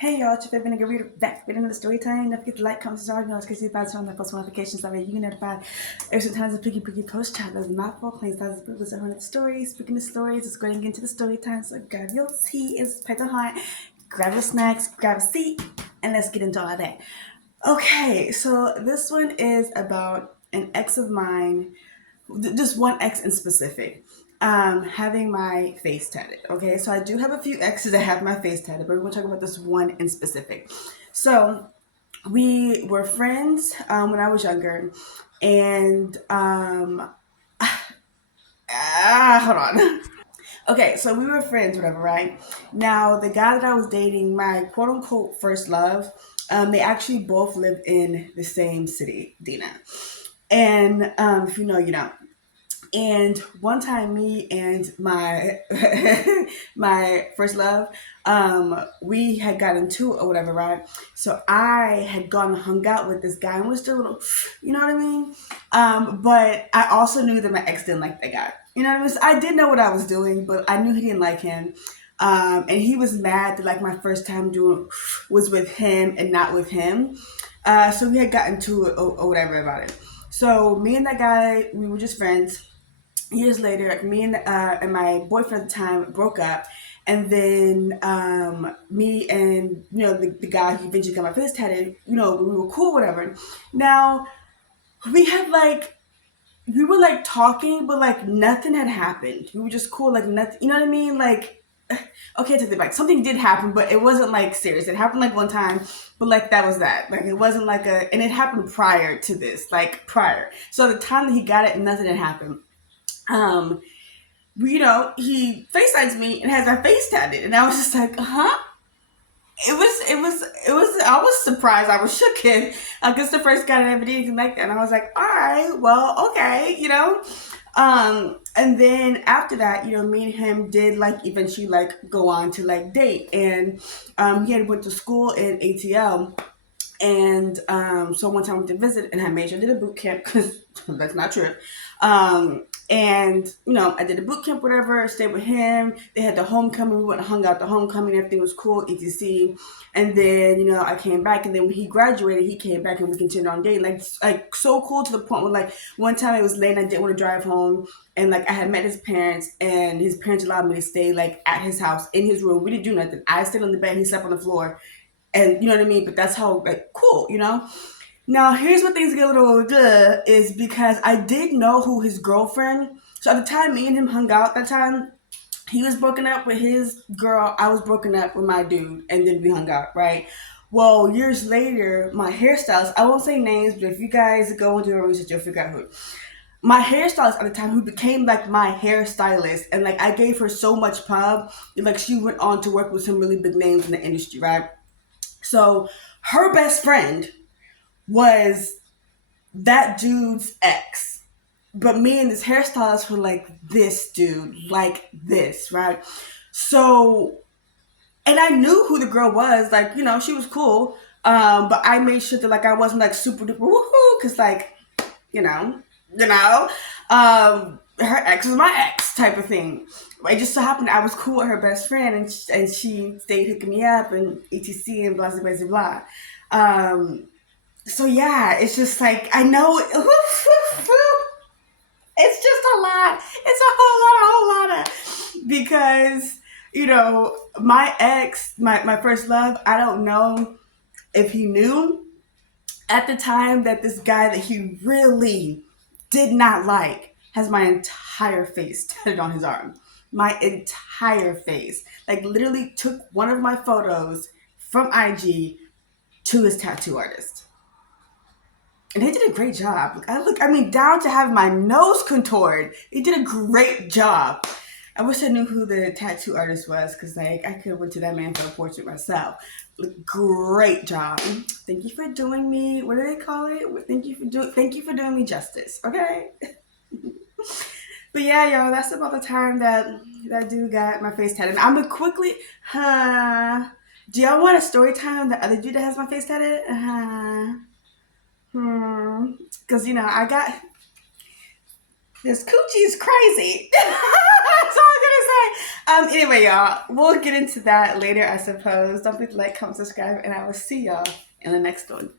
Hey y'all, it's your favorite nigga reader back with another story time. Don't forget to like, comment, subscribe, you know, because you guys turn on the post notifications that way you get notified every sometimes a pretty post chat. That's my fault. Claims that's the books are stories. Speaking of stories, let's go ahead and get into the story time. So grab your tea, it's pet heart, grab your snacks, grab a seat, and let's get into all that. Okay, so this one is about an ex of mine, just one ex in specific, having my face tatted. Okay, so I do have a few exes that have my face tatted, but we're gonna talk about this one in specific. So we were friends when I was younger, and hold on. Okay, so we were friends, whatever, right? Now, the guy that I was dating, my quote unquote first love, they actually both live in the same city, Dina. And if you know, you know. And one time, me and my my first love, we had got into it or whatever, right? So I had gone and hung out with this guy, and we're still, you know what I mean? But I also knew that my ex didn't like that guy. You know what I mean? So I did know what I was doing, but I knew he didn't like him. And he was mad that like my first time doing was with him and not with him. So we had gotten to it or whatever about it. So me and that guy, we were just friends. Years later, like, me and my boyfriend at the time broke up, and then me and the guy who eventually got my face tatted, we were cool, whatever. Now we had like we were like talking, but like nothing had happened. We were just cool, like nothing. You know what I mean? Like, okay, to the back, something did happen, but it wasn't like serious. It happened like one time, but like that was that. Like it wasn't like and it happened prior to this, like prior. So at the time that he got it, nothing had happened. Um, he FaceTimes me and has my face tatted, and I was just like, huh? It was. I was surprised. I was shook. I guess the first guy that ever did anything like that, and I was like, all right, well, okay. And then after that, me and him did like eventually like go on to like date, and he had went to school in ATL. And so one time we did visit, and I made sure I did a boot camp because that's not true. And I did a boot camp, whatever. Stayed with him. They had the homecoming. We went and hung out at the homecoming. Everything was cool, etc. And then I came back, and then when he graduated, he came back, and we continued on dating. Like so cool to the point where like one time it was late, and I didn't want to drive home, and like I had met his parents, and his parents allowed me to stay like at his house in his room. We didn't do nothing. I stayed on the bed. He slept on the floor. And you know what I mean? But that's how, like, cool. Now, here's what things get a little is because I did know who his girlfriend. So at the time me and him hung out that time, he was broken up with his girl. I was broken up with my dude, and then we hung out, right? Well, years later, my hairstylist, I won't say names, but if you guys go and do a research, you'll figure out who. My hairstylist at the time, who became like my hairstylist, and like I gave her so much pub, like she went on to work with some really big names in the industry, right? So her best friend was that dude's ex. But me and this hairstylist were like this dude, like this, right? So, and I knew who the girl was, like, she was cool. But I made sure that like I wasn't like super duper woohoo, because like, you know, you know, her ex was my ex type of thing. It just so happened I was cool with her best friend, and she stayed hooking me up and etc and blah blah blah blah. So yeah, it's just like I know it's just a lot. It's a whole lot because my ex, my first love. I don't know if he knew at the time that this guy that he really did not like has my entire face tatted on his arm. My entire face. Like literally took one of my photos from IG to his tattoo artist. And they did a great job. I mean, down to have my nose contoured. They did a great job. I wish I knew who the tattoo artist was, because like I could have went to that man for a portrait myself. Great job. Thank you for doing me. What do they call it? Thank you for doing me justice. Okay. But yeah, y'all, that's about the time that that dude got my face tatted. I'm gonna quickly, do y'all want a story time on the other dude that has my face tatted? Because I got this coochie is crazy. That's all I'm gonna Anyway, y'all, we'll get into that later, I suppose. Don't forget to like, comment, subscribe, and I will see y'all in the next one.